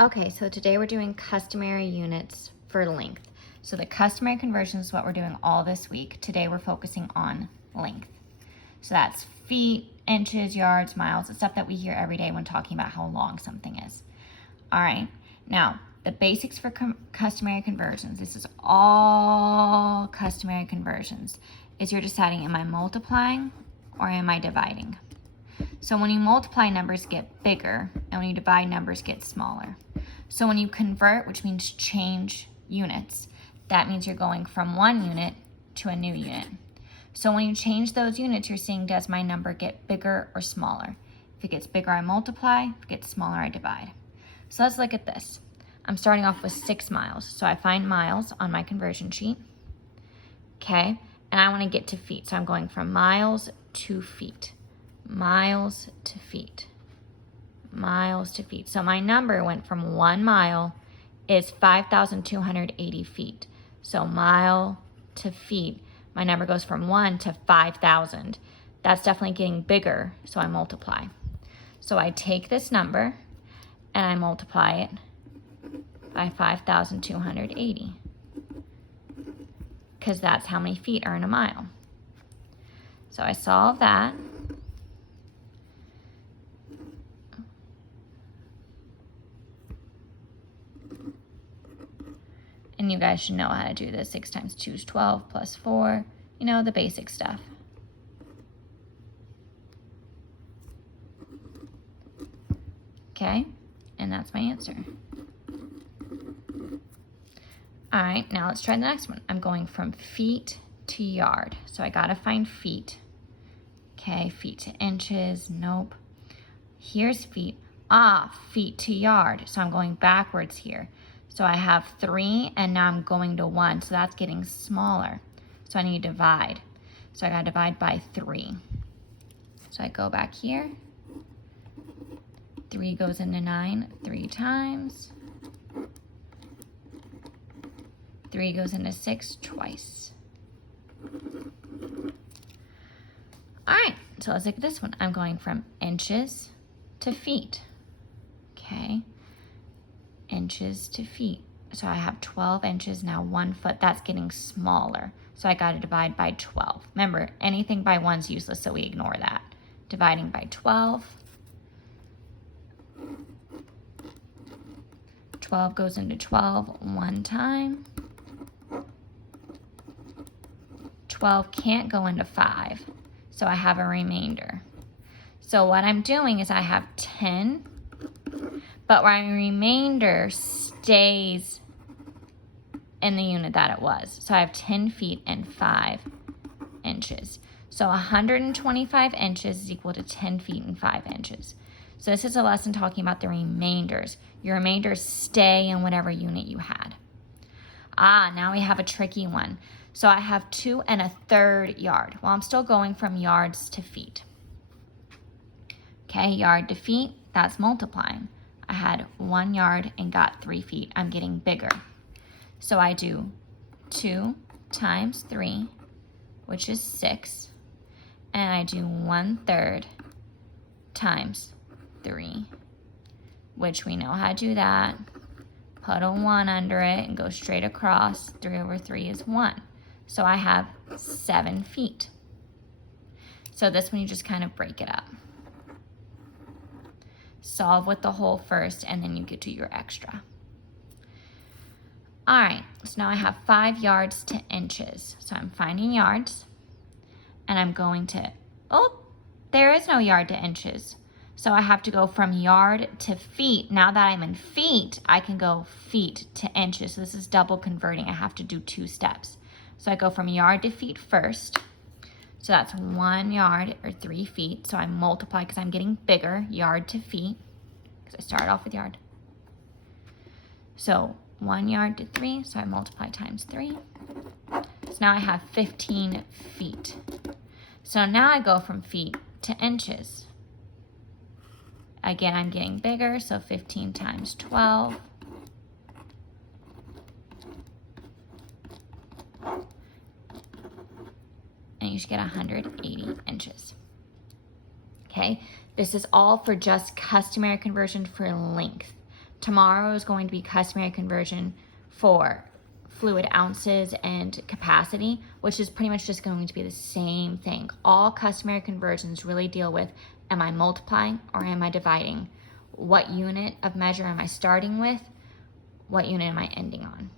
Okay, so today we're doing customary units for length. So the customary conversion is what we're doing all this week. Today we're focusing on length. So that's feet, inches, yards, miles, the stuff that we hear every day when talking about how long something is. All right, now the basics for customary conversions, this is all customary conversions, is you're deciding, am I multiplying or am I dividing? So when you multiply, numbers get bigger, and when you divide, numbers get smaller. So when you convert, which means change units, that means you're going from one unit to a new unit. So when you change those units, you're seeing, does my number get bigger or smaller? If it gets bigger, I multiply. If it gets smaller, I divide. So let's look at this. I'm starting off with 6 miles. So I find miles on my conversion sheet. Okay, and I want to get to feet. So I'm going from miles to feet. Miles to feet. Miles to feet. So my number went from 1 mile is 5,280 feet. So mile to feet, my number goes from 1 to 5,000. That's definitely getting bigger, so I multiply. So I take this number and I multiply it by 5,280 because that's how many feet are in a mile. So I solve that. And you guys should know how to do this. 6 times 2 is 12 plus 4. You know, the basic stuff. Okay, and that's my answer. All right, now let's try the next one. I'm going from feet to yard. So I gotta find feet. Okay, feet to inches, nope. Here's feet. Feet to yard. So I'm going backwards here. So I have 3 and now I'm going to 1. So that's getting smaller. So I need to divide. So I gotta divide by 3. So I go back here. 3 goes into 9 3 times. 3 goes into 6 twice. All right, so let's look at this one. I'm going from inches to feet. Okay, inches to feet. So I have 12 inches now, 1 foot. That's getting smaller. So I got to divide by 12. Remember, anything by 1 is useless, so we ignore that. Dividing by 12. 12 goes into 12 1 time. 12 can't go into 5, so I have a remainder. So what I'm doing is I have 10, but my remainder stays in the unit that it was. So I have 10 feet and 5 inches. So 125 inches is equal to 10 feet and 5 inches. So this is a lesson talking about the remainders. Your remainders stay in whatever unit you had. Now we have a tricky one. So I have 2 1/3 yard. Well, I'm still going from yards to feet. Okay, yard to feet, that's multiplying. I had 1 yard and got 3 feet. I'm getting bigger. So I do 2 times 3, which is 6. And I do 1/3 times 3, which we know how to do that. Put a 1 under it and go straight across. 3 over 3 is 1. So I have 7 feet. So this one you just kind of break it up. Solve with the whole first, and then you get to your extra. All right, so now I have 5 yards to inches. So I'm finding yards, and I'm going to, there is no yard to inches. So I have to go from yard to feet. Now that I'm in feet, I can go feet to inches. So this is double converting. I have to do 2 steps. So I go from yard to feet first. So that's 1 yard or 3 feet. So I multiply because I'm getting bigger, yard to feet, because I started off with yard. So 1 yard to 3, so I multiply times 3. So now I have 15 feet. So now I go from feet to inches. Again, I'm getting bigger, so 15 times 12. And you should get 180 inches. Okay, this is all for just customary conversion for length. Tomorrow is going to be customary conversion for fluid ounces and capacity, which is pretty much just going to be the same thing. All customary conversions really deal with, am I multiplying or am I dividing? What unit of measure am I starting with? What unit am I ending on?